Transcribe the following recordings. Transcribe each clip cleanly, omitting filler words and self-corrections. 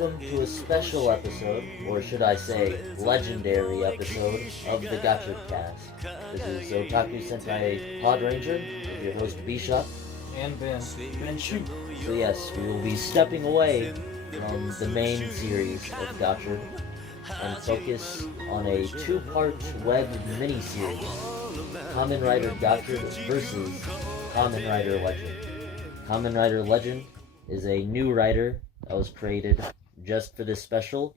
welcome to a special episode, or should I say, legendary episode of the GotchardCast. This is Otaku Sentai Podranger with your host B-Shuck. And Ben. Ben shoot. So yes, we will be stepping away from the main series of Gotchard and focus on a two-part web miniseries, Kamen Rider Gotchard versus Kamen Rider Legend. Kamen Rider Legend is a new writer that was created just for this special,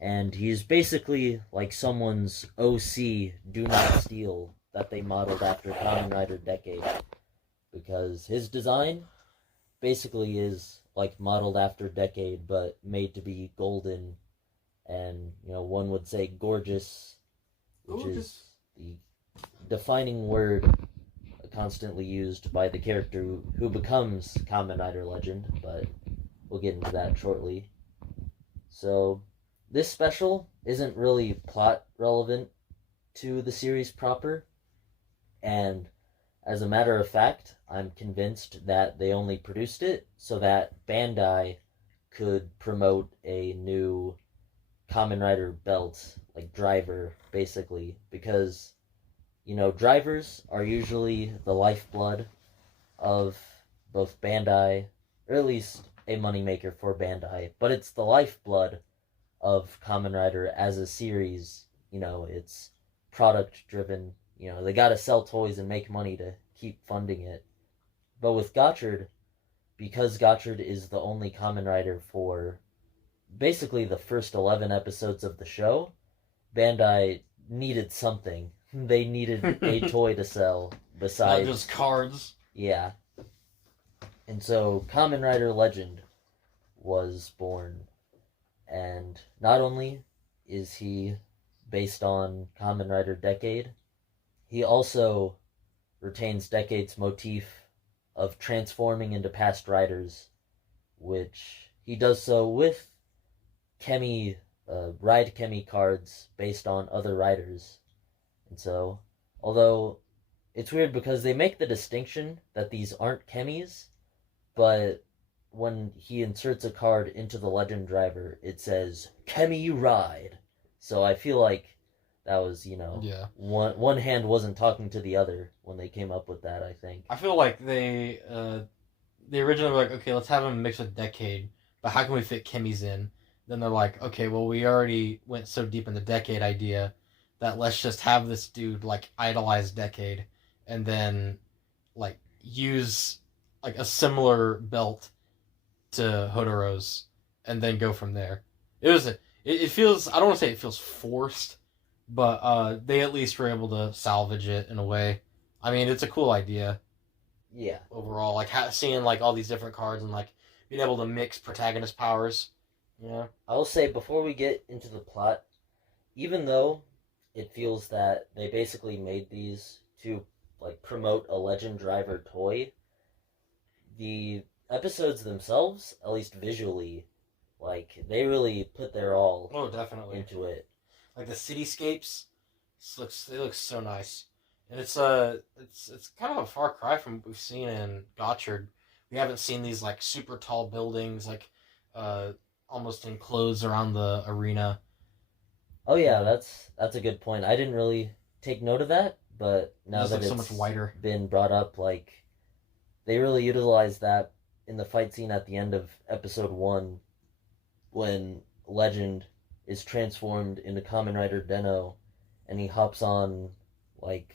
and he's basically like someone's OC Do Not Steal that they modeled after Kamen Rider Decade, because his design basically is like modeled after Decade but made to be golden and, you know, one would say gorgeous, which is the defining word constantly used by the character who becomes Kamen Rider Legend, but we'll get into that shortly. So, this special isn't really plot relevant to the series proper, and as a matter of fact, I'm convinced that they only produced it so that Bandai could promote a new Kamen Rider belt, like driver, basically, because, you know, drivers are usually the lifeblood of both Bandai, or at least a moneymaker for Bandai, but it's the lifeblood of Kamen Rider as a series. You know, it's product driven. You know, they gotta sell toys and make money to keep funding it. But with Gotchard, because Gotchard is the only Kamen Rider for basically the first 11 episodes of the show, Bandai needed something. They needed a toy to sell besides... Not just cards. Yeah. And so Kamen Rider Legend was born. And not only is he based on Kamen Rider Decade, he also retains Decade's motif of transforming into past riders, which he does so with Kemi, Ride Kemi cards based on other riders. And so, although it's weird because they make the distinction that these aren't Kemis, but when he inserts a card into the Legend driver, it says, Kemi Ride. So I feel like that was, you know, one hand wasn't talking to the other when they came up with that, I think. I feel like they originally were like, okay, let's have him mix with Decade, but how can we fit Kemi's in? Then they're like, okay, well, we already went so deep in the Decade idea that let's just have this dude, like, idolize Decade, and then, like, use, like, a similar belt to Hodoro's, and then go from there. It feels, I don't want to say it feels forced, but they at least were able to salvage it in a way. I mean, it's a cool idea. Yeah. Overall, like, seeing, like, all these different cards and, like, being able to mix protagonist powers. Yeah. I will say, before we get into the plot, even though it feels that they basically made these to, like, promote a Legend driver toy, the episodes themselves, at least visually, like, they really put their all definitely into it. Like, the cityscapes, they look so nice. And it's kind of a far cry from what we've seen in Gotchard. We haven't seen these, like, super tall buildings, like, almost enclosed around the arena. Oh yeah, that's a good point. I didn't really take note of that, but now that it's so much wider. Been brought up, like, they really utilized that in the fight scene at the end of episode 1 when Legend is transformed into Kamen Rider Den-O and he hops on, like,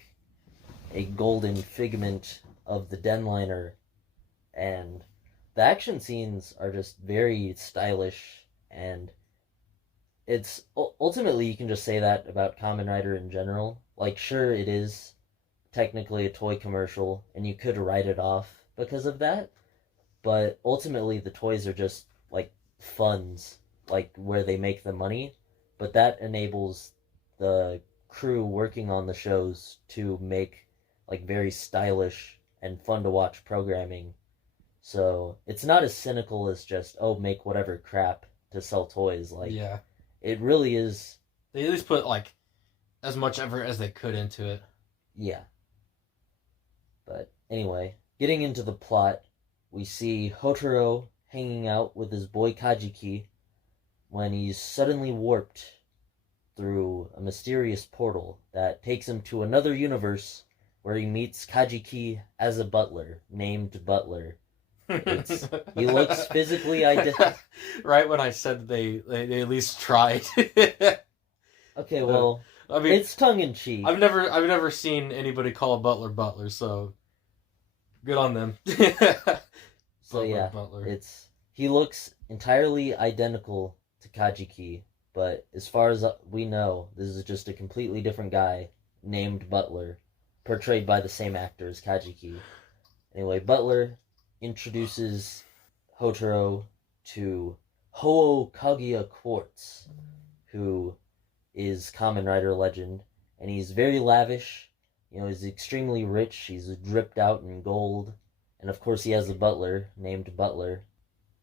a golden figment of the Denliner, and the action scenes are just very stylish, and it's ultimately, you can just say that about Kamen Rider in general. Like, sure, it is technically a toy commercial, and you could write it off because of that, but ultimately the toys are just, like, funds, like, where they make the money, but that enables the crew working on the shows to make, like, very stylish and fun to watch programming. So it's not as cynical as just, oh, make whatever crap to sell toys. Like, yeah, it really is. They at least put, like, as much effort as they could into it. Yeah. But anyway, getting into the plot, we see Hotaro hanging out with his boy Kajiki, when he's suddenly warped through a mysterious portal that takes him to another universe where he meets Kajiki as a butler named Butler. He looks physically identical. Right when I said they at least tried. Okay, well, I mean, it's tongue in cheek. I've never seen anybody call a butler Butler, so good on them. So yeah, Butler. he looks entirely identical to Kajiki, but as far as we know, this is just a completely different guy named Butler, portrayed by the same actor as Kajiki. Anyway, Butler introduces Hotaro to Ho Kaguya Quartz, who is Kamen Rider Legend, and he's very lavish. You know, he's extremely rich. He's dripped out in gold, and of course he has a butler named Butler.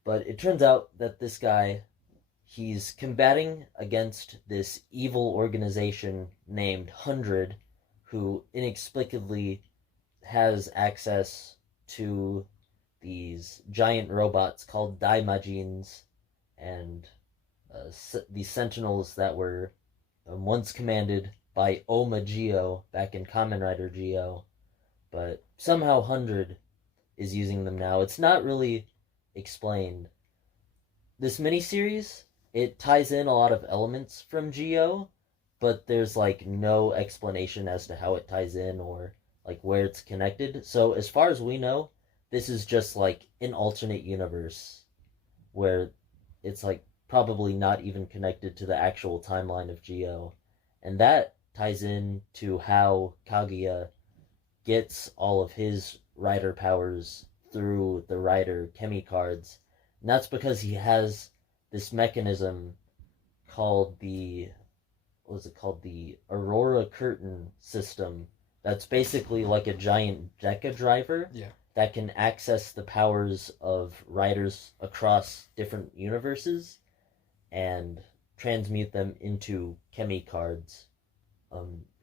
But it turns out that this guy, he's combating against this evil organization named 100, who inexplicably has access to these giant robots called Daimajins, and these sentinels that were once commanded by Oma Geo back in Kamen Rider Geo, but somehow 100 is using them now. It's not really explained. This miniseries, it ties in a lot of elements from Geo, but there's like no explanation as to how it ties in or like where it's connected. So as far as we know, this is just like an alternate universe where it's like probably not even connected to the actual timeline of Geo. And that ties in to how Kaguya gets all of his rider powers through the rider Chemi cards. And that's because he has this mechanism called the Aurora Curtain system. That's basically like a giant Deca driver. Yeah. That can access the powers of riders across different universes and transmute them into Chemi cards.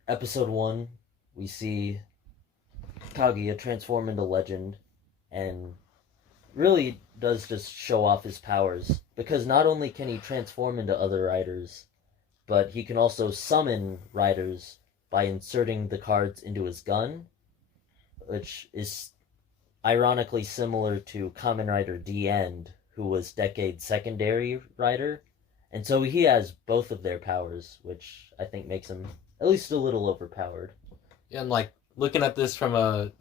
Episode 1, we see Kaguya transform into Legend, and really does just show off his powers, because not only can he transform into other riders, but he can also summon riders by inserting the cards into his gun, which is ironically similar to Kamen Rider D-End, who was Decade's secondary rider. And so he has both of their powers, which I think makes him at least a little overpowered. Yeah, and like looking at this from a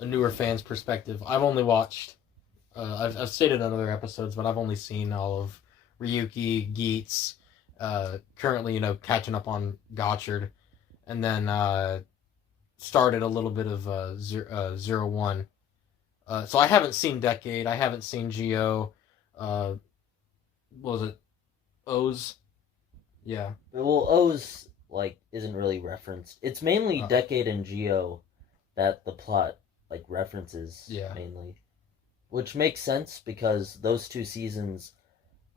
newer fan's perspective, I've only watched, I've stated in other episodes, but I've only seen all of Ryuki, Geats, currently, catching up on Gotchard, and then started a little bit of Zero One. So I haven't seen Decade, I haven't seen Geo, what was it, O's? Yeah. Well, O's isn't really referenced. It's mainly Decade and Geo that the plot references mainly, which makes sense because those two seasons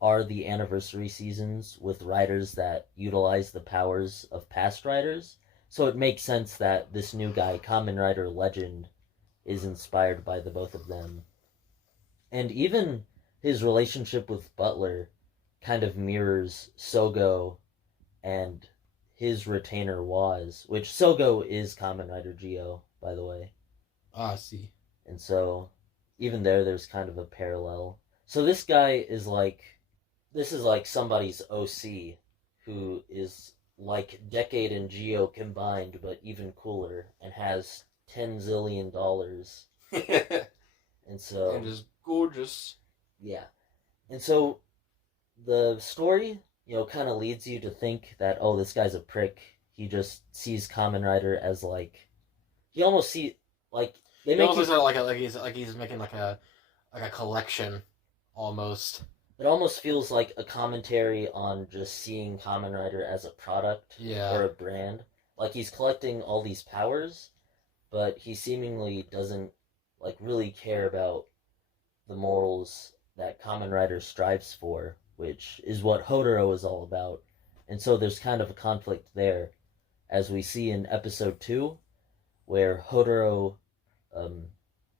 are the anniversary seasons with riders that utilize the powers of past riders. So it makes sense that this new guy, Kamen Rider Legend, is inspired by the both of them. And even his relationship with Butler kind of mirrors Sogo and his retainer Waz, which Sogo is Kamen Rider Geo, by the way. Ah, I see. And so even there's kind of a parallel. So this guy is this is like somebody's OC who is like Decade and Geo combined, but even cooler, and has $10 zillion. And so... And is gorgeous. Yeah. And so the story, kind of leads you to think that, oh, this guy's a prick. He just sees Kamen Rider as he almost see they make almost like he's making like a collection almost. It almost feels like a commentary on just seeing Kamen Rider as a product or a brand. Like he's collecting all these powers, but he seemingly doesn't really care about the morals that Kamen Rider strives for, which is what Hotaro is all about. And so there's kind of a conflict there, as we see in episode 2, where Hotaro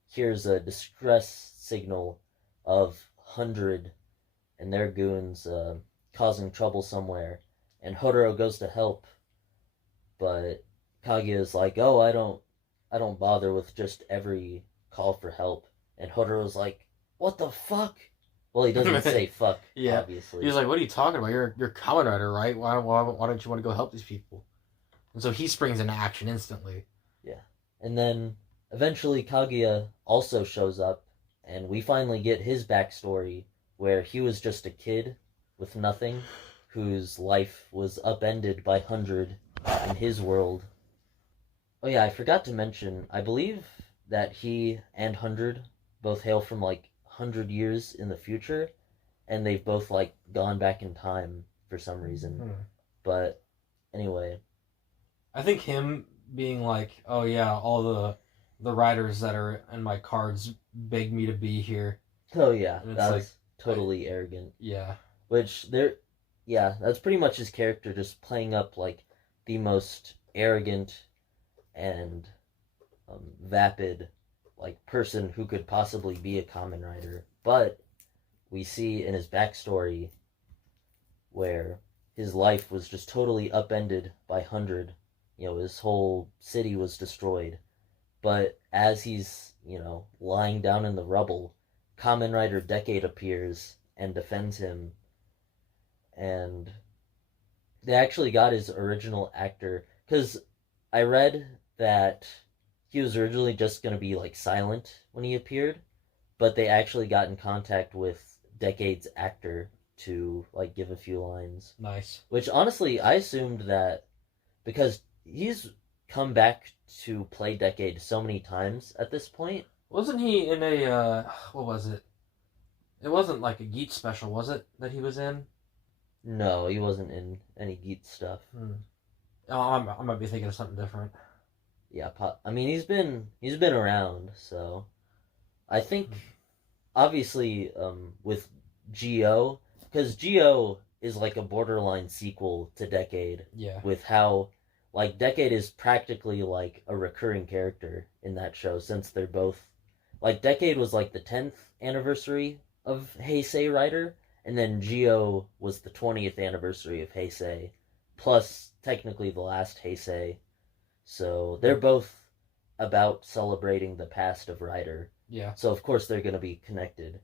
hears a distress signal of 100 and their goons causing trouble somewhere, and Hodoro goes to help, but Kaguya is like, "Oh, I don't bother with just every call for help." And Hodoro's like, "What the fuck?" Well, he doesn't say fuck, Yeah. obviously. He was like, "What are you talking about? You're Kamen Rider, right? Why don't you want to go help these people?" And so he springs into action instantly. Yeah. And then eventually Kaguya also shows up, and we finally get his backstory where he was just a kid with nothing whose life was upended by 100 in his world. Oh yeah, I forgot to mention, I believe that he and 100 both hail from like 100 years in the future, and they've both like gone back in time for some reason. But anyway, I think him being like, "Oh yeah, all the writers that are in my cards beg me to be here." oh yeah, And it's that like, was totally arrogant. yeah, Which there, yeah, that's pretty much his character, just playing up like the most arrogant and vapid like person who could possibly be a Kamen Rider. But we see in his backstory where his life was just totally upended by 100. You know, his whole city was destroyed. But as he's, you know, lying down in the rubble, Kamen Rider Decade appears and defends him. And they actually got his original actor, because I read that he was originally just going to be like silent when he appeared, but they actually got in contact with Decade's actor to like give a few lines. nice. Which honestly, I assumed that because he's come back to play Decade so many times at this point. Wasn't he in a what was it? It wasn't like a Geet special, was it, that he was in? No, he wasn't in any Geet stuff. Oh, I might be thinking of something different. Yeah, I mean he's been around, so I think obviously with Geo, because Geo is like a borderline sequel to Decade. Yeah. With how like Decade is practically like a recurring character in that show, since they're both like Decade was like the 10th anniversary of Heisei Rider, and then Geo was the 20th anniversary of Heisei, plus technically the last Heisei. So they're both about celebrating the past of Rider. Yeah. So of course they're going to be connected.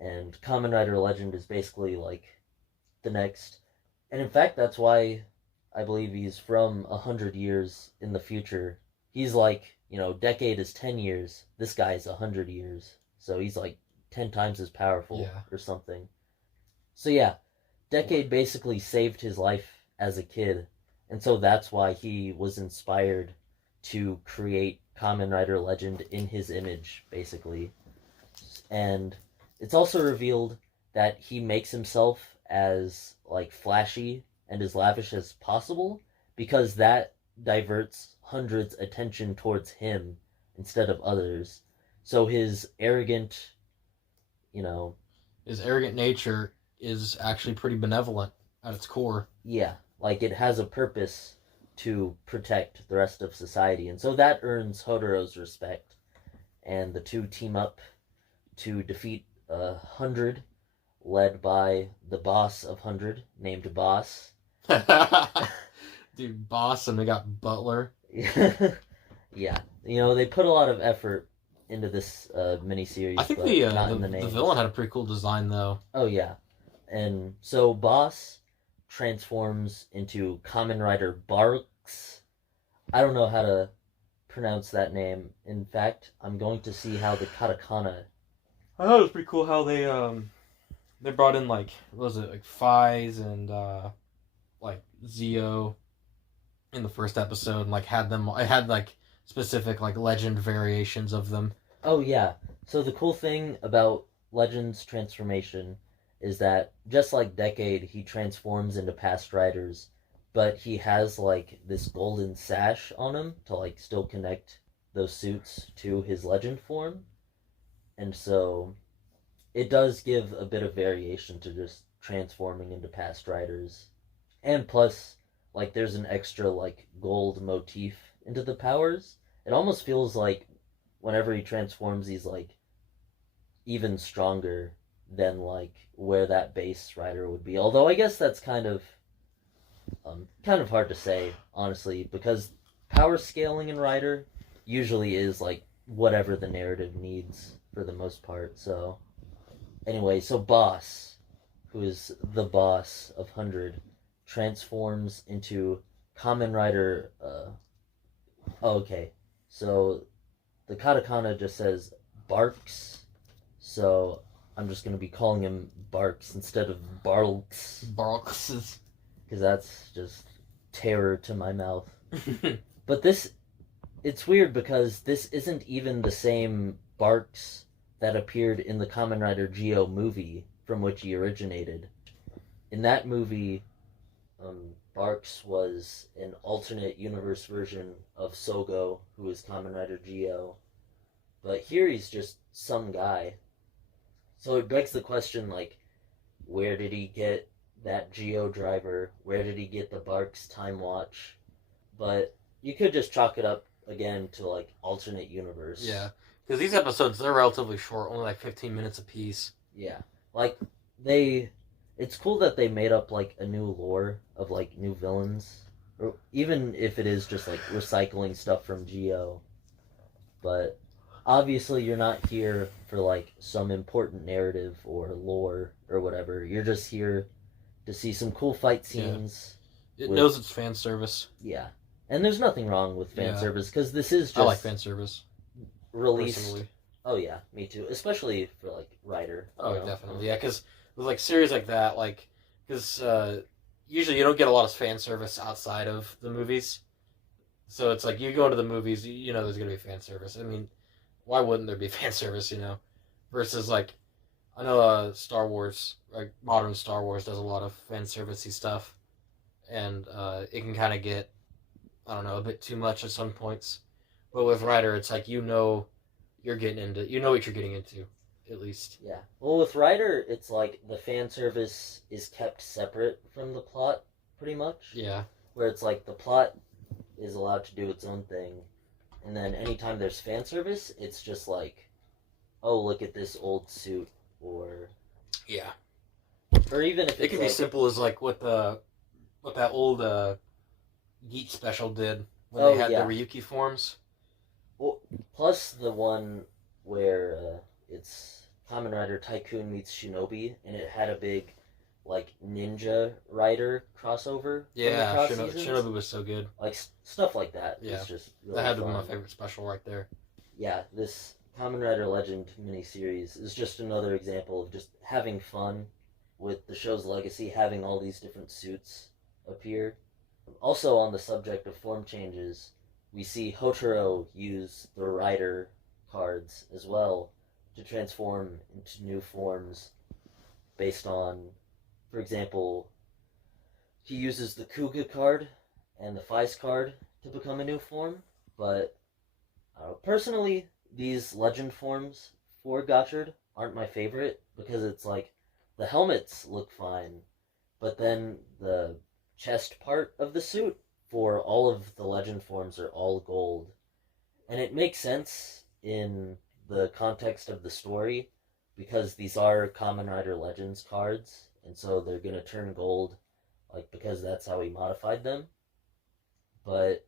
And Kamen Rider Legend is basically like the next. And in fact, that's why I believe he's from 100 years in the future. He's like, you know, Decade is 10 years. This guy's 100 years. So he's like 10 times as powerful or something. So yeah, Decade basically saved his life as a kid. And so that's why he was inspired to create Kamen Rider Legend in his image, basically. And it's also revealed that he makes himself as like flashy and as lavish as possible, because that diverts Hundred's attention towards him instead of others. So his arrogant, you know, his arrogant nature is actually pretty benevolent at its core. Yeah, like it has a purpose to protect the rest of society, and so that earns Hodoro's respect. And the two team up to defeat 100, led by the boss of 100, named Boss. Dude, Boss, and they got Butler. Yeah, you know, they put a lot of effort into this miniseries. I think but not in the villain had a pretty cool design, though. Oh yeah, and so Boss transforms into Kamen Rider Barks. I don't know how to pronounce that name. In fact, I'm going to see how the katakana. I thought it was pretty cool how they brought in like, what was it, like Fies and like Zio in the first episode, and like had them. I had like specific like legend variations of them. Oh yeah. So the cool thing about Legend's transformation is that just like Decade, he transforms into past riders, but he has like this golden sash on him to like still connect those suits to his Legend form. And so it does give a bit of variation to just transforming into past riders. And plus, like there's an extra like gold motif into the powers. It almost feels like whenever he transforms, he's like even stronger than like where that base rider would be. Although I guess that's kind of hard to say, honestly, because power scaling in rider usually is like whatever the narrative needs for the most part. So anyway, so Boss, who is the boss of 100, transforms into Kamen Rider. Oh, okay, so the katakana just says Barks, so I'm just gonna be calling him Barks instead of Barks. Barks. Because that's just terror to my mouth. But it's weird because this isn't even the same Barks that appeared in the Kamen Rider Geo movie from which he originated. In that movie, Barks was an alternate universe version of Sogo, who is Kamen Rider Geo. But here he's just some guy. So it begs the question, like, where did he get that Geo driver? Where did he get the Barks time watch? But you could just chalk it up again to like alternate universe. Yeah, because these episodes, they're relatively short, only like 15 minutes apiece. Yeah, like it's cool that they made up like a new lore of like new villains, or even if it is just like recycling stuff from Geo. But obviously you're not here for like some important narrative or lore or whatever. You're just here to see some cool fight scenes. Yeah. It knows it's fan service. Yeah. And there's nothing wrong with fan service, because this is just... I like fan service. Released... Personally. Oh, yeah, me too. Especially for, like, Rider. Oh, definitely. Yeah, because with, like, series like that, like... Because usually you don't get a lot of fan service outside of the movies. So it's like, you go into the movies, you know there's going to be fan service. I mean, why wouldn't there be fan service, you know? Versus, like, I know Star Wars, like, modern Star Wars does a lot of fan service-y stuff. And it can kind of get... I don't know, a bit too much at some points. But with Rider, it's like, you know what you're getting into, at least. Yeah. Well, with Rider, it's like the fan service is kept separate from the plot, pretty much. Yeah. Where it's like the plot is allowed to do its own thing. And then anytime there's fan service, it's just like, oh, look at this old suit, or... Yeah. Or even if it can be simple as like what that old Geek special did when they had the Ryuki forms. Well, plus the one where it's Kamen Rider Tycoon meets Shinobi, and it had a big, like, Ninja Rider crossover. Yeah, Shinobi was so good. Like, stuff like that. Yeah, is just really that had fun. to be my favorite special right there. Yeah, this Kamen Rider Legend miniseries is just another example of just having fun with the show's legacy, having all these different suits appear. Also, on the subject of form changes, we see Hotaro use the Rider cards as well to transform into new forms based on, for example, he uses the Kuga card and the Feist card to become a new form, but personally, these legend forms for Gotchard aren't my favorite, because it's like, the helmets look fine, but then the chest part of the suit for all of the legend forms are all gold. And it makes sense in the context of the story, because these are Kamen Rider Legends cards, and so they're going to turn gold, like, because that's how he modified them. But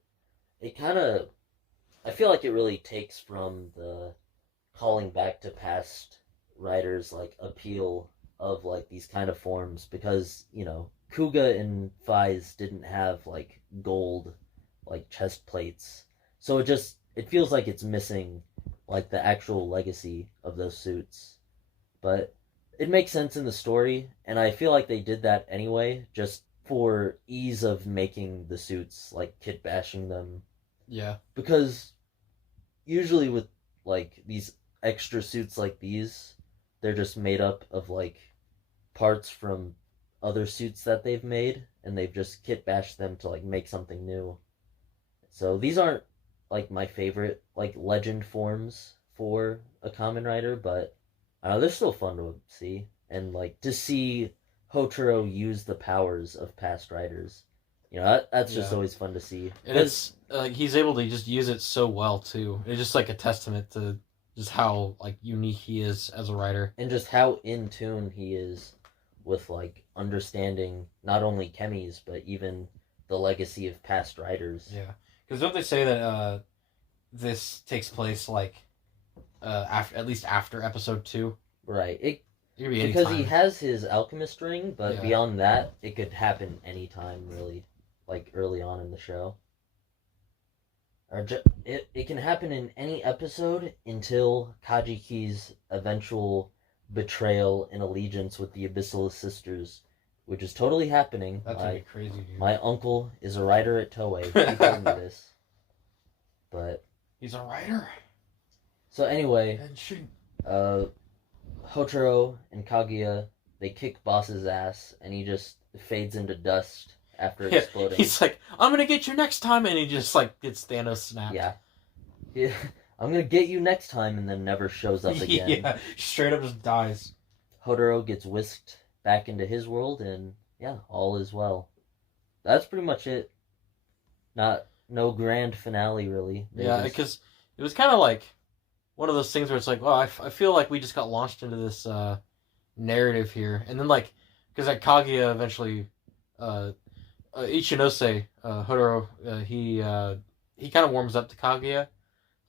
it kind of... I feel like it really takes from the calling back to past Riders, like, appeal of, like, these kind of forms, because, you know, Kuga and Feist didn't have, like, gold, like, chest plates. So it feels like it's missing, like, the actual legacy of those suits. But it makes sense in the story, and I feel like they did that anyway, just for ease of making the suits, like, kit bashing them. Yeah. Because usually with, like, these extra suits like these, they're just made up of, like, parts from other suits that they've made, and they've just kit bashed them to, like, make something new. So these aren't, like, my favorite, like, legend forms for a Kamen Rider, but they're still fun to see. And, like, to see Hotaro use the powers of past riders, you know, that's just always fun to see. And it's, he's able to just use it so well, too. It's just, like, a testament to just how like unique he is as a writer, and just how in tune he is with like understanding not only chemis but even the legacy of past writers. Yeah, because don't they say that this takes place like after at least after episode 2? Right. It could be because anytime. he has his alchemist ring, but Yeah. beyond that, it could happen anytime, really, like early on in the show. Or it can happen in any episode until Kajiki's eventual betrayal and allegiance with the Abyssal Sisters, which is totally happening. That's gonna be crazy, dude. My uncle is a writer at Toei. He told me this. But he's a writer. So anyway, And shoot. Hotaro and Kaguya, they kick Boss's ass, and he just fades into dust after exploding. He's like, I'm gonna get you next time, and he just like gets Thanos snapped. Yeah. I'm gonna get you next time, and then never shows up again. Yeah, straight up just dies. Hotaro gets whisked back into his world, and yeah, all is well. That's pretty much it. No grand finale, really. Yeah, because it was kind of like one of those things where it's like, well, I feel like we just got launched into this narrative here, and then like, because like Kaguya eventually, Ichinose, Hotaro, he kind of warms up to Kaguya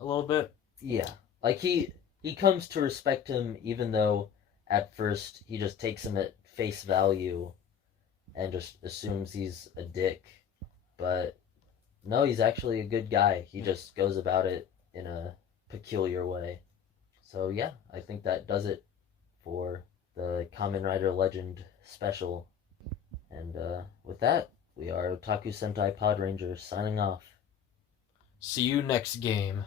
a little bit. Yeah, like he comes to respect him, even though at first he just takes him at face value and just assumes he's a dick. But no, he's actually a good guy. He just goes about it in a peculiar way. So yeah, I think that does it for the Kamen Rider Legend special. And with that, we are Otaku Sentai Podranger signing off. See you next game.